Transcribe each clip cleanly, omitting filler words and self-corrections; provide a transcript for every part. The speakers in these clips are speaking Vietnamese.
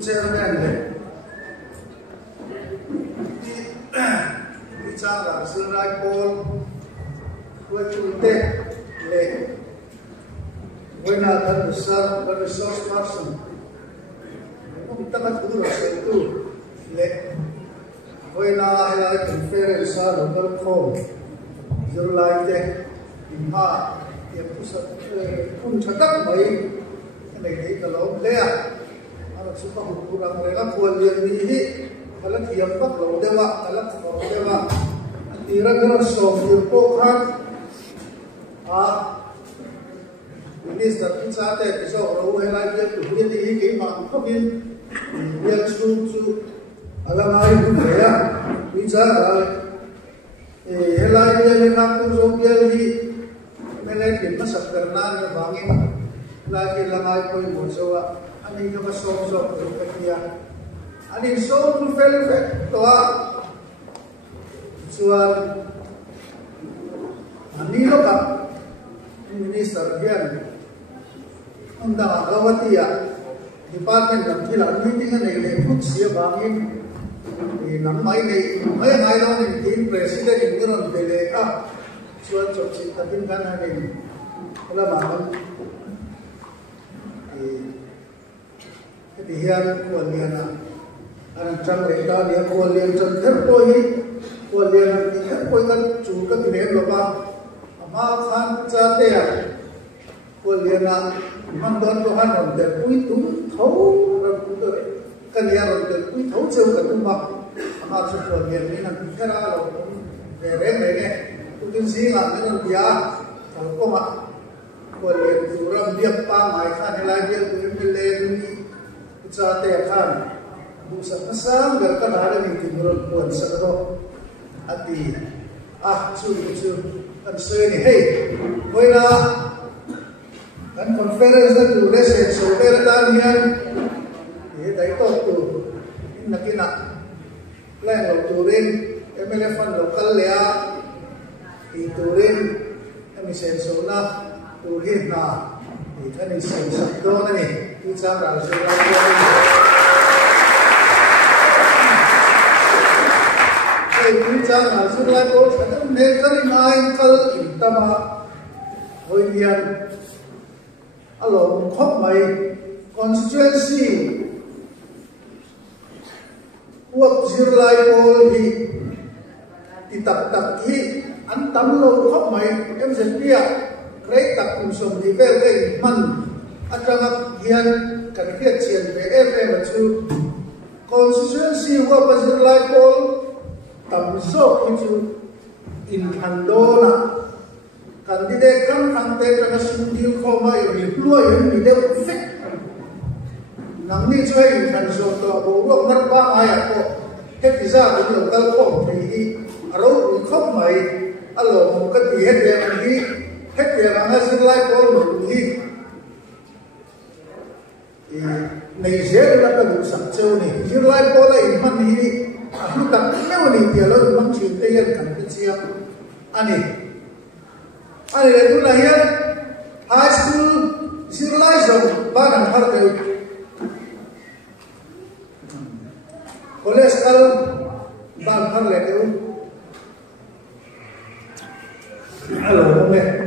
chairman le đi cha là sư rai Paul với chủ tịch le với na thân sơ với resource person cũng tất cả thứ là sự tu le với na hay là conference sa local call giờ lại thế in ha tiệm cũng chắc tất mấy cái này thấy cái lỗ lẽ anh sẽ có một cố gắng để các quân liên đi hết cái là thiệp bắt đầu đấy mà cái là khẩu đấy mà thì ra cái số thiệp cố khác minister cũng sao thế cái số rồi hay là việc của liên đi cái mà không biết việc su là ai cũng vậy à bây giờ hay là việc làm cũng giống như gì mình lại tìm nó sắp tới nan như vậy là cái làm ai cũng muốn số anh ấy có số rồi cái kia anh ấy số cũng phải toa soal anh ấy lúc gặp minister hiền ông ta bảo cái gì department làm gì là meeting này để phút xíu vàng in thì nắm máy này mấy ngày đó thì team president những cái lần về lệ soal chỗ chị ta tin cái này là bảo thì hiện quân liên anh trong lễ đó thì quân liên trong hết quân liên thì hết quân cái chủ cái niệm là ba mà khăn cha tê quân liên mang đơn của hắn làm để quý túng thấu rồi cũng được cái này làm để quý thấu chưa cả cũng bằng mà sự quân liên này là thế nào là về đến này nghe tôi tin gì là cái là bia thằng cô mà quân liên chủ làm việc ba ngày khăn lại việc của mình lên cha tê khăn busa pasang berkata dengan timur pun sekarang hati cu kan saya ni hey bolehla kan conference tu resen sober tanian ini dah itu tu nak lain lo turin MLFan lokal lea turin kami sensona turin na ini kan sensor dona ni kita berasa chúng ta là sự lai cố sẽต้องเน้นกันในคัลอินตามาโดยเรียนอารมณ์ครบไหม constituency พวกสิรไลโอที่ติดตักที่อันตั้มโลครบไหมเอ็มเซนเปียใครตักคุณสมที่เวลเลยมันอาจารย์เรียนกันเพียรเชียนไปมาชู constituency พวกสิรไลโอtầm số của chú in thành đô là candidate kan khang te ka sum dil kho ma yo li plua yo ni de fik nang ni choi in thành số to bo ro nar ba aya ko he ti za ko lo kal ko thei aro ni khop mai alo mo ka ti he de ni he ti ra na sin lai ko lo ni nei je la ka lu sak cheu ni sin lai ko la in man ni lúc tập nếu mà điều lo mang chuyện tây yên cần cái gì anh là tôi là hiện high school xin lái rồi ba năm học đều college al ba năm học lại đều alo hôm nay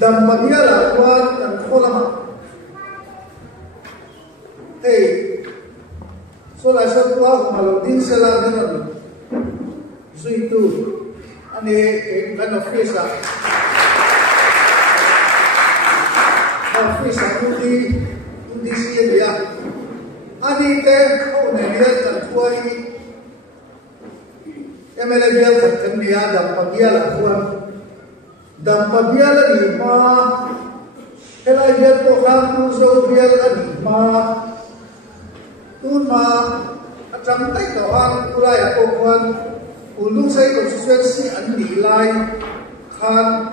đầm mà bia là qua đầm khô lắm hey so la so tua malo din sala na zui tu ani kan office undi si dia ani te ko ne dia tan tuai emele dia kan dia dam pabia la kuan dam pabia la ni ma ela dia ko ha tu so bia la ni ma tuôn mà trong tay của anh tôi lại ở công quan ulu say constituency anh nghỉ lại khan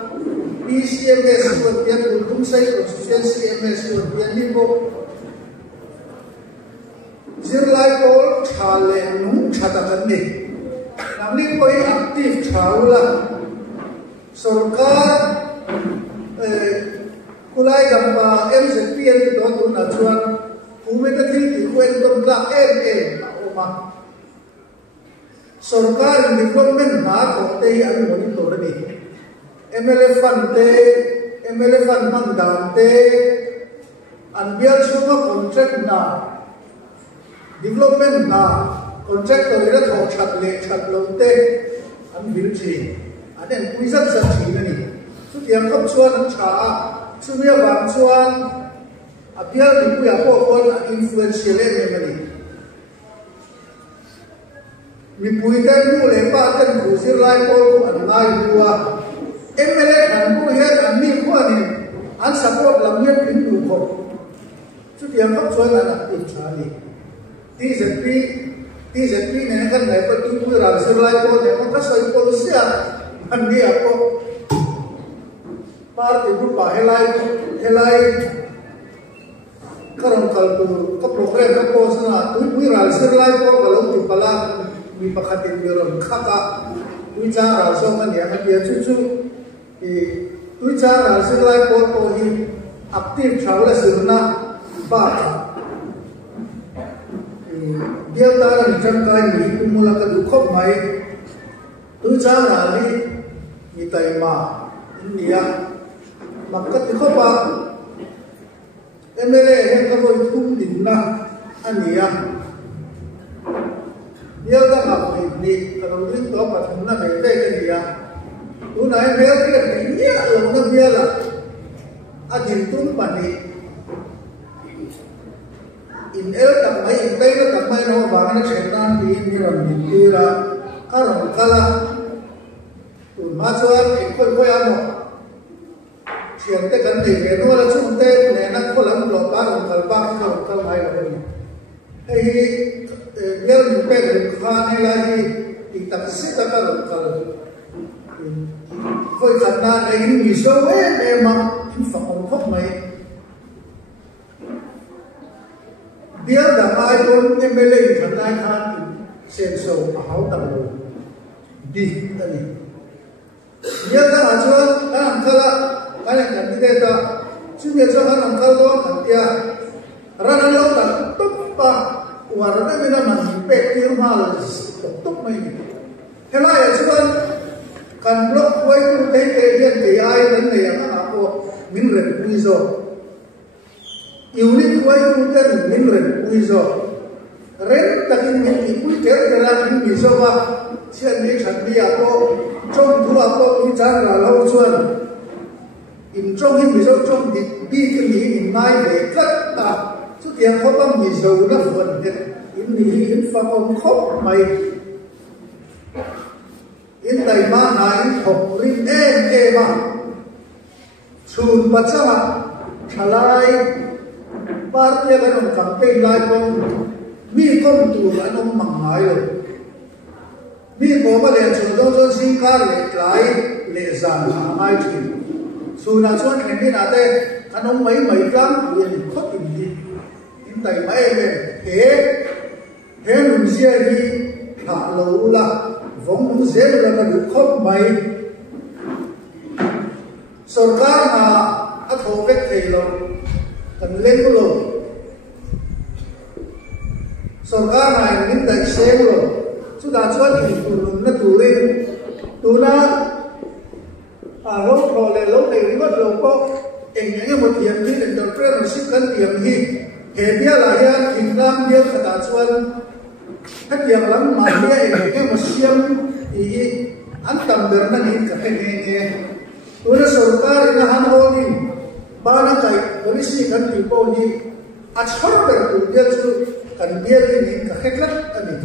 PCMS của tiền ulu say constituency MS của tiền đi bộ riêng lại có trả lệ nung trả đặc cần đi làm đi coi active trả là सरकार कुलाई गंबा MZP तो ना चुन Ume ta thi ti kuen dom la em na oma sarkar development na ko te an monitor ni MLA fund mandam te an bial suma contract na development na contractor ira thok chat lo te an bil chi an en puizat sa chi na ni chu tiang khop chuan an tha chu ya wang chuan abial ni puya po kon an influential le ni mi pui ta nu le pa tan khu sir lai po an ngai bua MLA an pu hian an mi khu ani an support lam yen pin du ko chu tiang khop chuan an tin cha ni TZP ne kan nai pa tu pu ra sir lai po ne ko ka soi po sia an ni apo party group pa helai karam kal tu ka program ka po sana tu pu ra sir lai po ka lo tu pala mi pakhatin biron khaka tu cha ra so kan ya ka dia chu tu cha ra sir lai po to hi active travel sirna ba dia ta ni jam kai ni kumula ka dukhop mai tu cha ra ni mi tai ma India makat dikhopa MLA he ka voi thum din na ania dia da ka ni ka ro rin to pa thum na mai te ke dia tu na he ke ni ya lo na bia la a din tum pa ni in el tam mai in dai na tam mai no ba na chetan ni ni ram ni tira ka ro kala tu ma chuan e khoi khoi a mo chuyện cái vấn đề về nuôi là chúng ta này nó có lắm lột ba còn cần ba không cần hai rồi hay nhớ những cái việc khoa hay là thì tập sĩ ta có lột cần với khả năng này những số em mà chúng phải không khóc mày biết là ai cũng em mới lên khả năng khăn xem sâu áo tầm đồ đi cái này nhớ là ở chỗ anh khá kaya nanti deta sumber sokan angkal ko nantia rana lo ta tuppa warna mina manpe tirmal tup mai hela ya chuan kan blok wai tu te hian te ai nan ne ya ka ko min ren puizo unit wai tu ten min ren puizo ren takin min pui ker la min puizo wa chen ni chat ni ya ko trong thu ko ni chan ra lo chuan in trong hi mi zo trong di bi ke ni in mai le kat ta chu tiang kho pam mi zo na fuan det in ni in fa kom khop mai in dai ma na in thok rin ma chun pa cha thalai par te kan on campaign lai pom mi kom tu an om mang ngai lo mi ko ma le chu do zo sing kar le lai le zan ma mai thi suna chuan hemi na te kanom mai tlam yen khot in di in tai mai me he nun sia hi tha lo la vong nu zel la ka du khop mai sarkar na a tho vek thei lo kan len lo sarkar na in dai se lo chu da chuan in tu na tu le tu na lâu rồi là lâu này mới được có anh những một điểm như là đầu tiên là ship cần điểm hi hệ bia là ya Việt Nam bia cả ta chuan các điểm lắm mà bia những một xiêm thì anh tầm được nó nhìn cả cái này tôi đã sầu ca là hắn hôn đi ba năm này tôi đi cần điểm bao nhiêu anh chọn được từ bia chu cần bia thì nhìn cả cái cách anh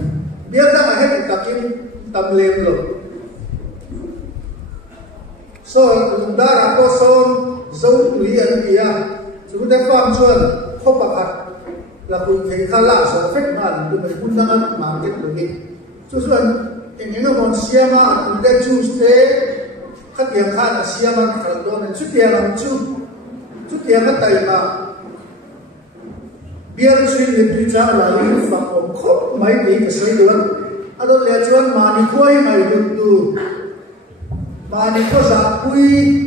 bia đã mà hết tập kim tầm lên rồi so chúng ta đã có son dấu lý ấn kia chúng ta farm chuan không bạc hạt là cùng thấy khá lạ số phép mà tụi mình cũng đang mang cái đồ nghề cho chuan những cái món xiêm mà chúng ta choose thế các tiền khác là xiêm mà khởi đầu này chút tiền làm chút tiền các tài mà biar suy nghĩ đi ra là những phạm ông khóc mấy tí cái sấy luôn ở đó là chuan mà đi quay mày được tu mà đi có giả quy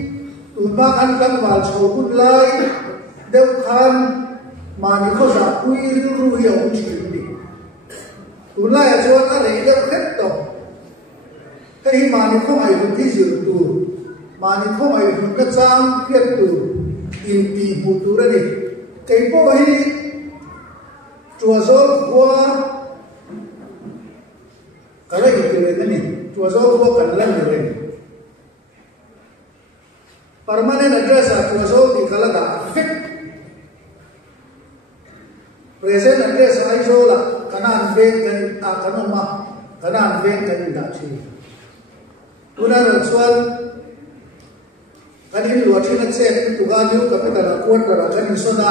tụi bác ăn căng vào chỗ cút lai đeo khăn mà đi có giả quy ru hiểu chuyện đi tu lại cho nó lấy được hết rồi cái mà nó không ai được cái gì tu mà nó không ai được cái trang thiết tu in ti bu tu ra đi cái bộ hi chùa dỗ qua cái này cái này chùa dỗ qua cái lần này permanent address chùa dỗ thì cái là fixed present address ai dỗ là kanan ven kan kanoma kanan ven kan da chi una ran chuan kanin lo thina che tu ga new capital account ra kan sona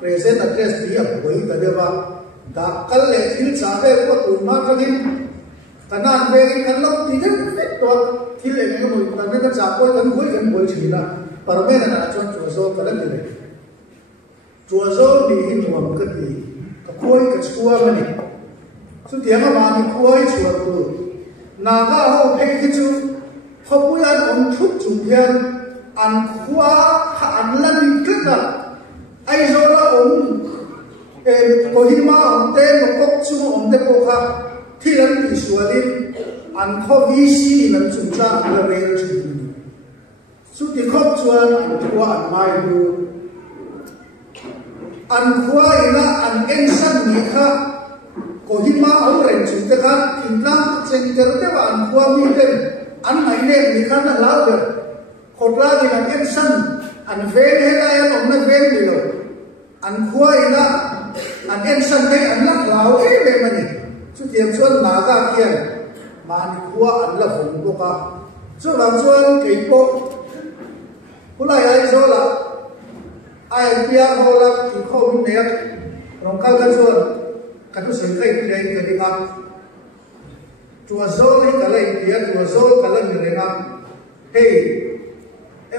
present address ti a boi ta dewa da kal le thil cha ve ko tu ma tagin kanan ven kan lo ti jen to thil le me mo ta ne ka cha ko kan boi chi na parmen na chuan chu zo kan le chu zo ni hin nuam ka ti khoi ka chua mani su tiang ma ni khoi chua tu na ga ho pe ki chu khopuyan om thuk chu hian an khwa an lan ka ka ai zo la om ko hi ma om te no kok chu om te ko kha thilan ti sualin an kho vi si nan chu cha la re chu su ti khop chuan an khwa an mai du an khwa ina an en san ni kha ko hi ma au ren chu te kha in lang chen ter te ba an khwa mi te an mai ne ni kha na la de khot la ni an en san an ve he la ya om na ve ni lo an khwa ina an en san te an la lao e le mani chu tiang chuan na ga kian ma ni khwa an la phong ko ka chu lang chuan ke po pulai ai zo la ai pia ho la ki kho min ne rong ka ka chuan ka tu sai kai kai ka di ma chùa zo ni ka lai pia chùa zo ka la ni le ma hey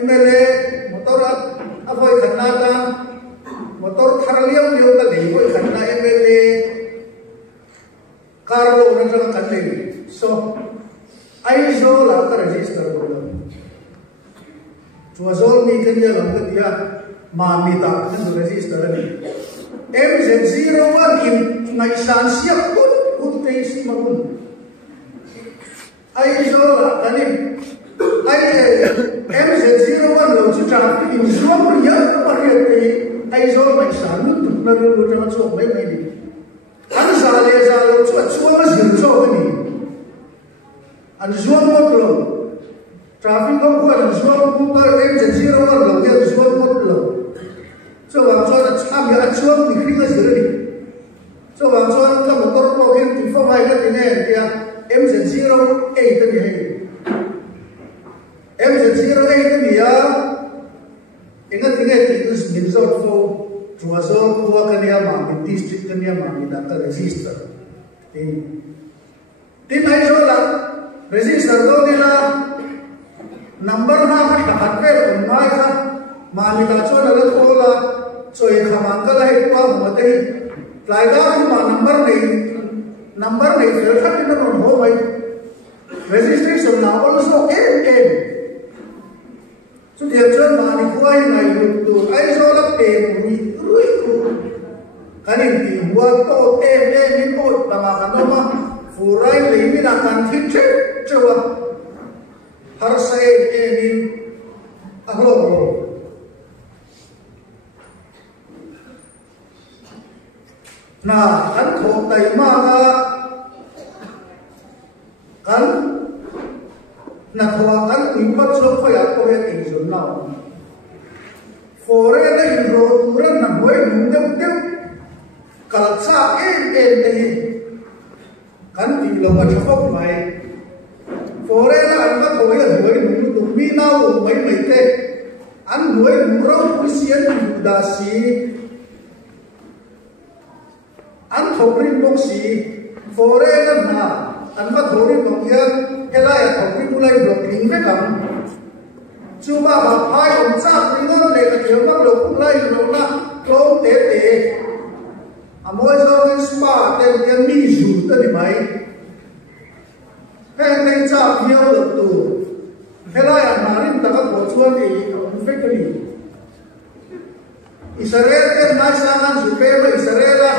MLA motor a voi khanna ta motor thar liam liu ka dei voi khanna MLA karlo na jang kan le so ai zo la ka register ko la chùa zo ni ka dia lam ka dia ma mi ta na register ni MZ01 in ngai san siap kun te si ma kun ai zo la kanin ai MZ01 lo chu cha in zo mo ya pa re te ai zo mai san nu tu na ru ru cha cho mai mai ni an sa le za lo chu ma sin zo ni an zo mo lo traffic ko ko an zo mo ta MZ01 lo ya zo mo lo cho vào cho là tham gia ăn chuông thì khi nó xử lý cho vào cho các một con bộ phim thì phong hay cái gì này em sẽ zero a cái gì em sẽ zero a cái gì á anh ấy thì cái mình cho phố chùa số của cái này mà mình district cái này mà mình đặt cái register thì tin này cho là register đó thì là number nào phải đặt về ở ngoài ra mà mình đặt cho là nó là rồi khám cái này qua một cái lại đó mà number này phải khác nó còn hố vậy registration là also em số tiền trên mà đi quay này được từ ai số là tiền gì rưỡi cái này thì mua tô em đến tôi là mà cái đó mà phụ rai lấy mới là cần thiết chứ chưa har say em alo na kan khổ tay ma ka kan na thua kan im pa cho phải à có cái tình dục nào phổ ra đây rồi tu ra nằm với nung đâm đâm cả sa em đây kan thì lâu mà chọc mày phổ ra là anh bắt thôi là với nung tu mi nào mấy mấy thế anh với nung rau quý xiên đa xí anh thầu rin bông xì phổ ra là na anh bắt thôi bông yên cái này thầu rin bông này được kính với cầm chú ba học hai ông cha thì nó để cái kiểu bắt lục bông này rồi na câu tế tế à mỗi giờ cái spa tên cái mi dù tên gì mấy cái tên cha nhiều được tù cái này à mà rin ta các bộ chuan thì ông phải cái gì Israel tên mai sang ăn chú bé mà Israel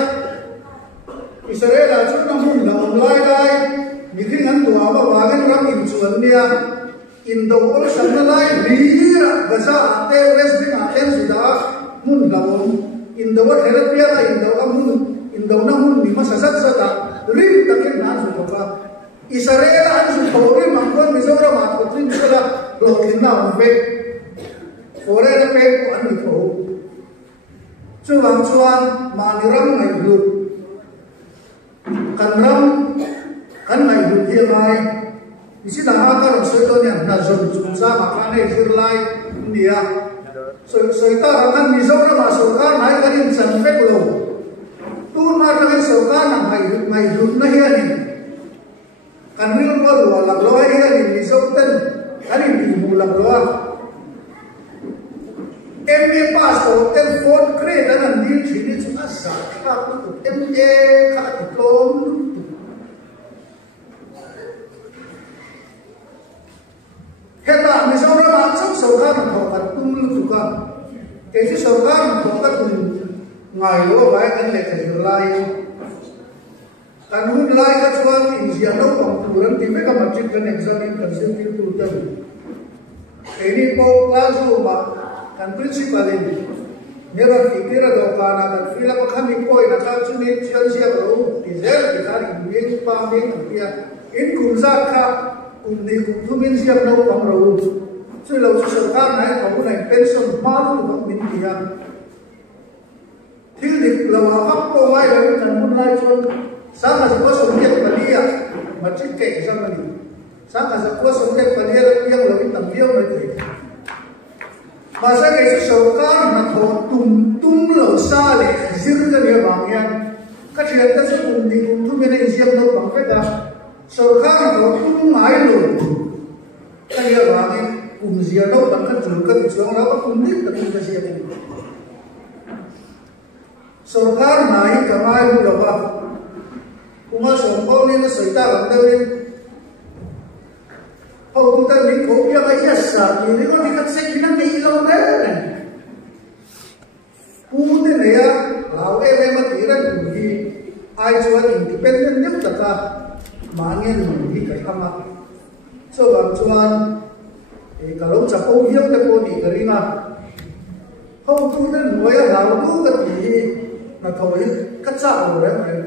Israel là chúng ta muốn làm lại những khi ngắn tuổi mà vào cái năm in chuẩn nia in đầu ôn sẵn lại lý Gaza ate West Bank ate gì đó muốn làm in đầu ở hết bia là in đầu nó muốn mình mà sát sát ta rim ta cái nào rồi cả Israel là anh dùng thổi mà con bây giờ là mà có tin là lột cái nào về phổ đây là về của anh bị thổi chưa bằng chuan mà ni ram ngày lụt kan mai lụt thiêng ai isi dah apa orang soito ni na zon zunza makane zirlai India soita orang Mizoram masuk kan naik kan sampai belum tu mana kan sokan mai lụt na hian ni kan rin ko lu lag lo hian ni Mizoram kan ni mu lag lo MA pass to ten fourth grade dan din chini cuma sakha tu MA kha diplom heta Mizoram ma chok sokan ko kan tum lu ka ke si sokan ko ka tum ngai lo bai kan le ke lai kan hun lai ka chuan India no pang turan ti me ka matric kan exam kan sil ti tu ta ini po classroom ma kan principal ini mera fikira do kana kan fila pa kami koi na ka chuni chian sia ro dizel ki kari ni pa me pia in kumza ka kumni kumtumin sia no pang ro chui lo chu sarkar nai ko nai pension ma lu ko min pia thil dik lo ha ko mai lo kan mun lai chon sa ka ko so ke palia ma chi ke sa ma ni sa ka ko so ke palia lo yang lo min tam bio mai te masa ke sarkar na tho tum lo sa le zir ka le bang yan ka thian ta su kum ni kum thu me nei siam no bang pe da sarkar na tho tum mai lo ka le bang kum zia no bang ka chul ka chuang la ka kum ni ta kum ka sia ni sarkar na hi ka mai lo ba kuma som ko ni na soita lam de ni hầu chúng ta bị khổ kia cái gì sợ gì đấy con đi cắt xe thì nó bị lâu đấy cú thế này á lão em mà chỉ là những gì ai cho anh independent nhất tất cả mà nghe những gì cái tham ăn so bằng cho anh cái lúc chập ông hiếu cái cô đi cái mà hầu chúng ta nói là lão tú cái gì là thôi cắt sao rồi đấy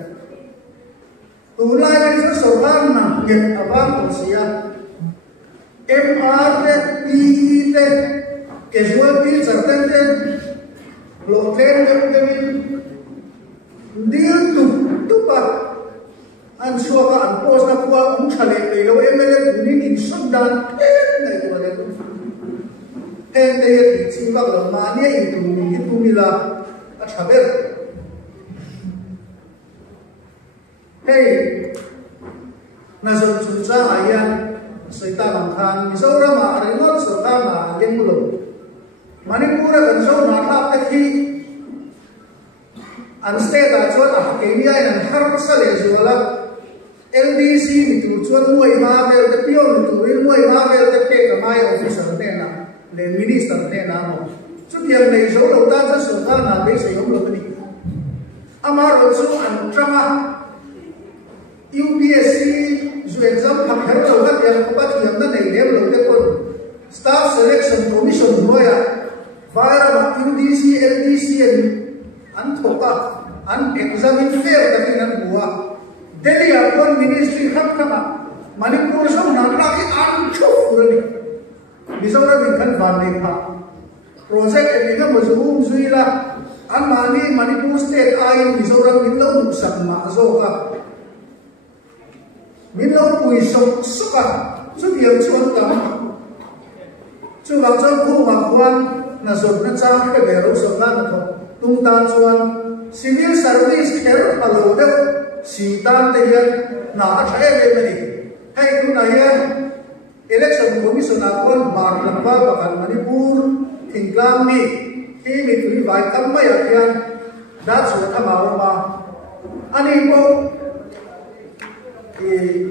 tu lai cái số số hàng nặng nghiệp ở bang của xia MR PE casualty certainty lo claim dem deal tu pa an suaka an post na kuwa thale pe lo MLA ni in sundan nei to le hen de ti chi wa lo ma ne in tu mi la a thaber hey na zo chun sa ayan soita lang khan Mizoram ma remote soka ma gengulo Manipur kan so na tha te thi an state a chon a Kenya an har sale jola LDC mi tu chon moi ma vel te pio mi tu il moi ma vel te pe ka mai officer te na le minister te na no chu tiang nei so lo ta cha soka na be se yom lo ni amaro chu an trama UPSC जो एग्जाम हम हर लोग का यार को बात किया ना नहीं लेव लोग के कौन स्टाफ सिलेक्शन कमीशन हुआ वायरा UDC LDC अन थोका अन एग्जाम इन फेयर करके न हुआ दिल्ली अर्बन मिनिस्ट्री हब कमा मणिपुर सब नाटक की अन छुप रही मिजोरम इनकन बांधे था प्रोजेक्ट इनका मजबूत जुईला अन मानी मणिपुर स्टेट आई मिजोरम इनका नुकसान माजो का mình lâu bùi sông sức à chút nhiều chuan tắm chú gặp cho khu mà quan là rồi nó cha cái bể lâu sông ra là tung tan chuan civil service kéo mà lâu đó xì tan đây hen nã thấy về mình hay cũng này hen election commission là quan mà làm ba và cả Manipur thỉnh Lam mi khi mình tụi vài cắm mấy ở hen đã chuan tham ảo mà anh em cô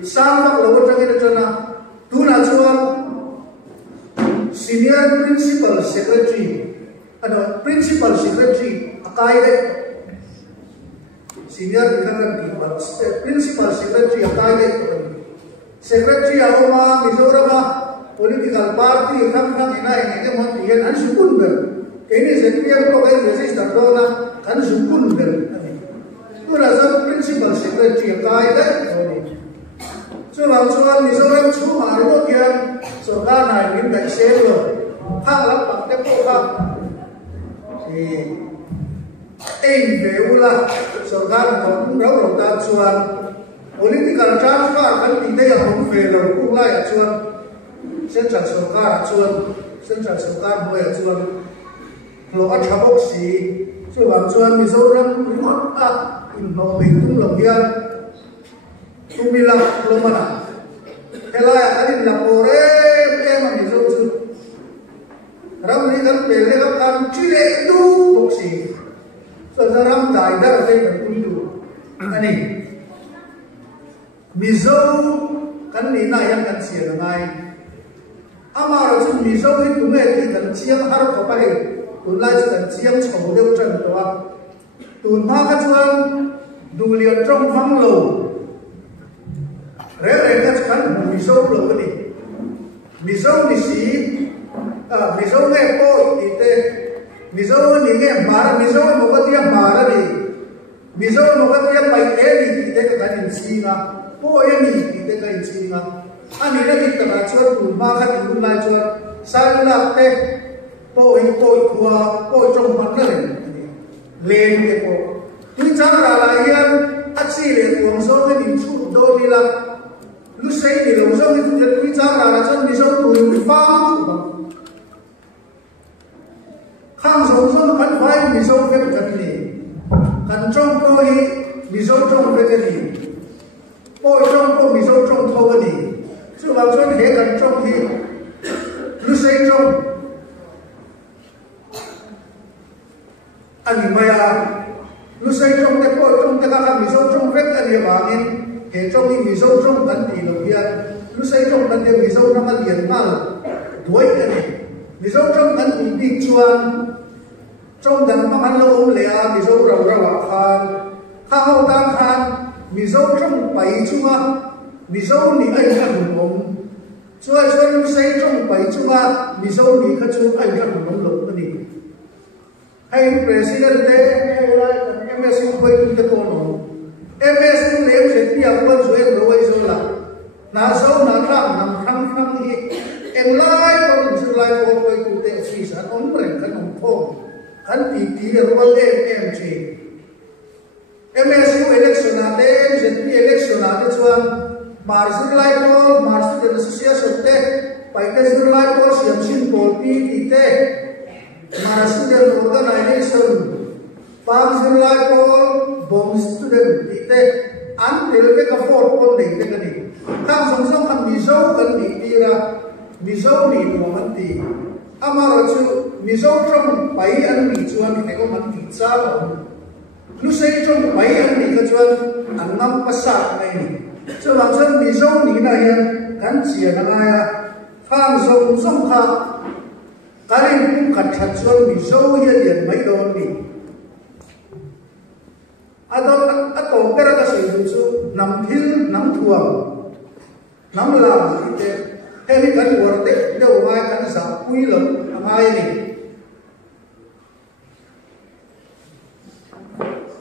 sang các lỗ trong cái đó là tu là chuan senior principal secretary principal secretary akai đấy senior principal secretary kai secretary awama Mizoram political party khang ina ene mon tian an sukun bel kini ZPM ko kai register dona kan sukun bel pura sa principal secretary kai da chuan Mizoram chu ma ro kian sarkar nai min dai se lo khang lap pak te ko kha em về ula sarkar ko ro ta chuan political transfer kan ti dei hom ve lo ku lai chuan Central Sarkar mới chuan lo a thabok si chuan Mizoram remote in no bình tung lo hian tumila lo mana helai alin la pore em Mizoram chu ram ni kan pele kan chile tu boksi so ram dai dar te kan tu ani Mizoram kan ni na yang kan sia ngai amar chu Mizoram hi tume ti kan chiang har ko pa he tun lai chu kan chiang chho deu chan to a tun ma ka chuan du lian trong phang lo re ka kan Mizoram lo ka ni Mizoram ni si Mizoram nge po ti te Mizoram ni nge mar Mizoram mo ka ti mar ni Mizoram mo ka ti pai e ni ti te ka kan si nga po e ni ti te ka si nga ani na ni ta chuan tu ma kha tu lai chuan sai la te po thua po trong man na len te po tu chang ra la yan a chi le tuang so ke ni chu do ni la lu sei ni lo so ni tu chang ra la chuan ni so tu ni fa khang so kan vai ni so ke ka ni kan trong ko hi ni so trong ke ni po trong ko ni so trong tho ke ni chứ vào cho hệ gần trong thì lu xây trong anh mày lu xây trong cái cội trong cái các mì sâu trong vết anh em vào nên hệ trong cái mì sâu trong tận thì đầu tiên lu xây trong tận thì mì sâu trong cái liền mal đuổi cái này mì sâu trong tận thì đi chuan trong tận mà ăn lâu lẹ mì sâu rau khan hậu tam khan mì sâu trong bảy chua Mizoram ni ai ka hum chuan sei trong pai chunga Mizoram ni kha chu ai ka hum lo ani hai president te MS khoi tu te ko no MS le se ti a ko zo en lo ai zo la na zo na tha nam khang hi em lai ko chu lai ko khoi tu te office an on pren kan on pho kan ti ro le MG MS election ate ZP election ate chuan Marsul lai pol Marsul association te Paikazur lai pol siamsin pol pi te Marsul organization Pangzur lai pol Bom student te an rilke ka fort pol dei te kani kam song kan Mizoram kan ni tira Mizoram ni no man ti amaro chu Mizoram trong pai an ni chuan ni ko man ti cha lu sei trong pai an ni ka chuan an nam pasa nei cho làm cho Mizoram ni na hian kan chia na ya khang song kha karin kum khat khat chuan Mizoram hian lian mai do ni ato pera ka sei chu nam thil nam thuam nam lam te hemi kan wor te do mai kan sa pui lo angai ni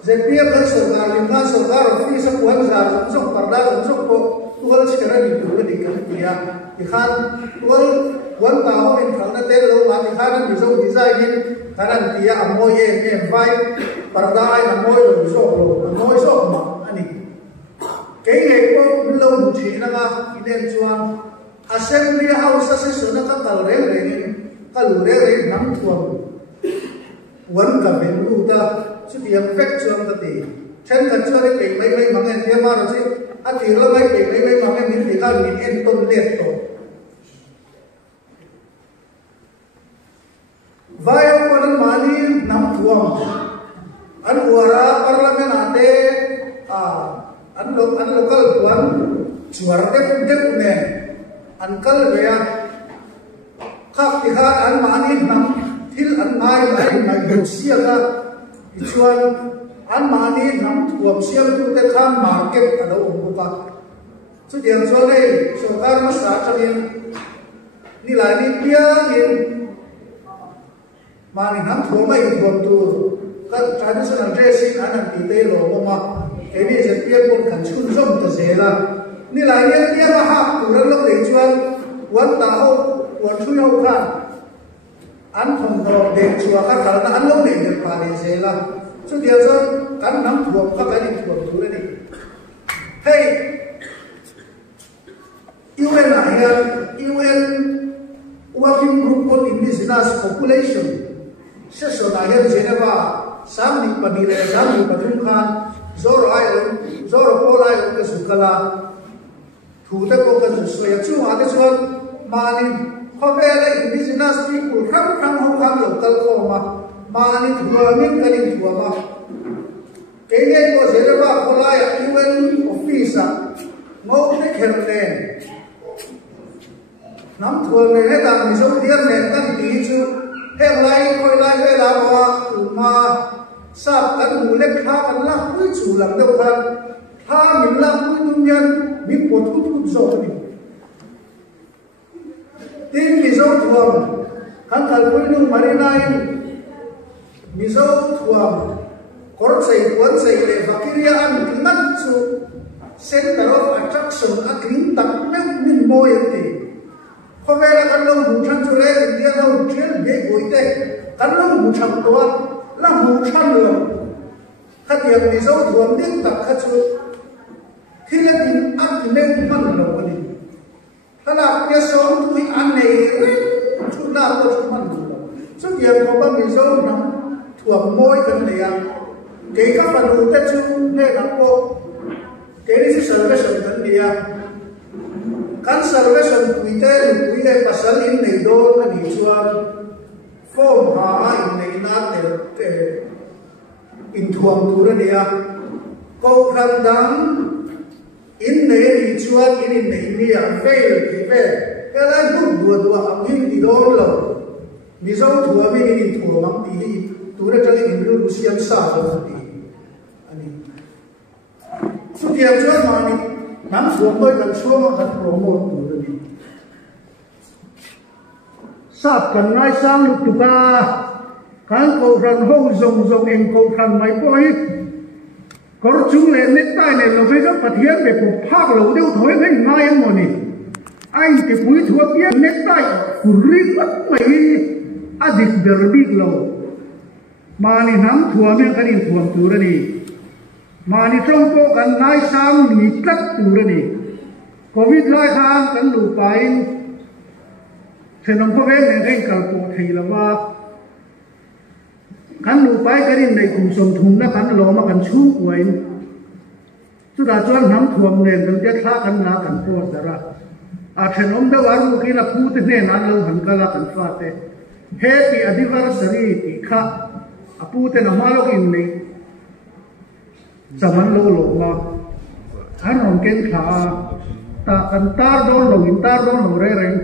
ZPM kan sarkar lingka sarkar office kuan zar sok parda sok ko tual sikara ni tu ni kan dia ikhan tual wan ta ho in khang na te lo ma ikhan ni zo design in kanan dia amoy vai parda ai amoy lo amoy sok ma ani ke nge ko lo thi na ga inen chuan assembly house session ka kal re nam thuam wan ka ben lu ta sự việc phép trường thật thì trên thật chưa đấy tỉnh mấy mà nghe thêm mà nó chứ ăn thì nó mấy tỉnh mấy mà nghe mình thì là mình yên tôn liệt tổ vai ông còn mani nắm thuồng anh uara parliament ate anh local tuan chuar te ne anh kal về khắc thì khác anh mani nắm thil anh mai được xia ra chuan an mani nam thuam siam tu te khan market alo umuka chu diang chuan nei sarkar ma sa thanin ni lai ni pia in mani nam thuam mai thuam tu ka traditional dressing an ti te lo ma eni se pia pon kan chun zom ta se la ni lai ni pia ma ha tu ran lo le chuan wan ta ho wan thu yo khan an thong do de chua ka khal na an lo le de pa le se la chu dia chuan kan nam thuam ka ka ni thuam tu le ni hey UN working group on indigenous population se so na hian Geneva sam ni pani le sam ni pathum khan zoro pol island ka sukala thu te ko ka su ya chu ha te chuan mani khobele indigenous people kham ho local ko mani thua min ka ni thua ma kenge ko Geneva kola ya UN office ngô te khel len nam thua ne he dang mi so diam ne kan ti chu heng lai khoi lai ve la wa ma sap kan mu le kha kan la pui chu lam deuh khan tha min la pui tum yan min pot kut zo ni tin mi zo thuam kan kal pui nu mari nai mi zo thuam kor sei kuan sei le vakiria an kinat chu center of attraction a kring tak min moi ti khobela kan lo mu than chu le india lo thiel be goite kan lo mu tham to la mu tham lo khat yam mi zo thuam ding tak kha chu thila din an ti le man lo ani thala ke so tu an nei chu na ko chu man lo chu yam ko ba mi zo nam thuam moi kan le ya ke ka pa lu te chu ne na ko ke ni salvation kan dia kan salvation tuite pasal in nei do na ni chuan form ha in nei na te in thuam tu ra dia ko khan dang in nei ni chuan in nei ni a fail ke ve ke la du am hin di do lo mi zo thuam mi in thuam am ti tu ra chang in lu siam sa do ti ani chu tiam chuan ma ni nam thuam moi kan chuang kan promote tu ra ni sap kan ngai sang lu tu ka kan ko ran ho zong en ko ran mai poi kor chung le net tai ne lo fe jo pathian be ko phak lo deu thoi ngai ngai mo ni ai ke pui thua pia net tai ku ri lat mai adik ber big lo mani nam thuam me kan in thuam tu ra ni mani trong ko kan ngai sang ni tlat tu ra ni covid lai khang kan lu pai Senong ko ve ne kal po thei lawa kan lu pai karin nei kum som thum na kan lo ma kan chu kuai chu da chuan nam thuam nen dang te thla kan na kan po dara a thenom da war mu ki na pu te ne na lo han kala kan fa te he ti anniversary ti kha a pu te na ma lo in nei chaman lo ma han rom ken kha ta kan tar do lo in tar do lo re reng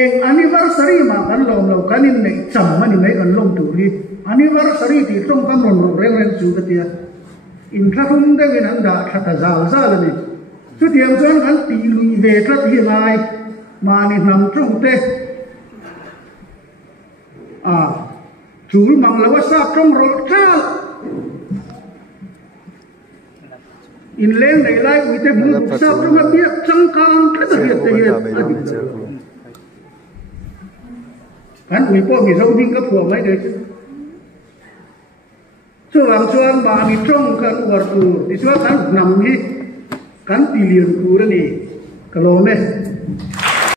eng anniversary ma kan lo kan in nei cham mani nei kan lom tu ri anniversary ti trong kan ron reng chu ka tia in tha hum de win an da tha ta za la ni chu tiang chuan kan ti lui ve tha hi lai ma ni nam trong te a chul mang la wa sa trong ro cha in len nei lai ui te mu sa trong ma tia chang kang ka ta hi te kan ui po mi zo ding ka phuam mai de chuang chuan ba mi trong kan war tu ti chuan kan nam hi kan ti lian tu ra ni ka lo ne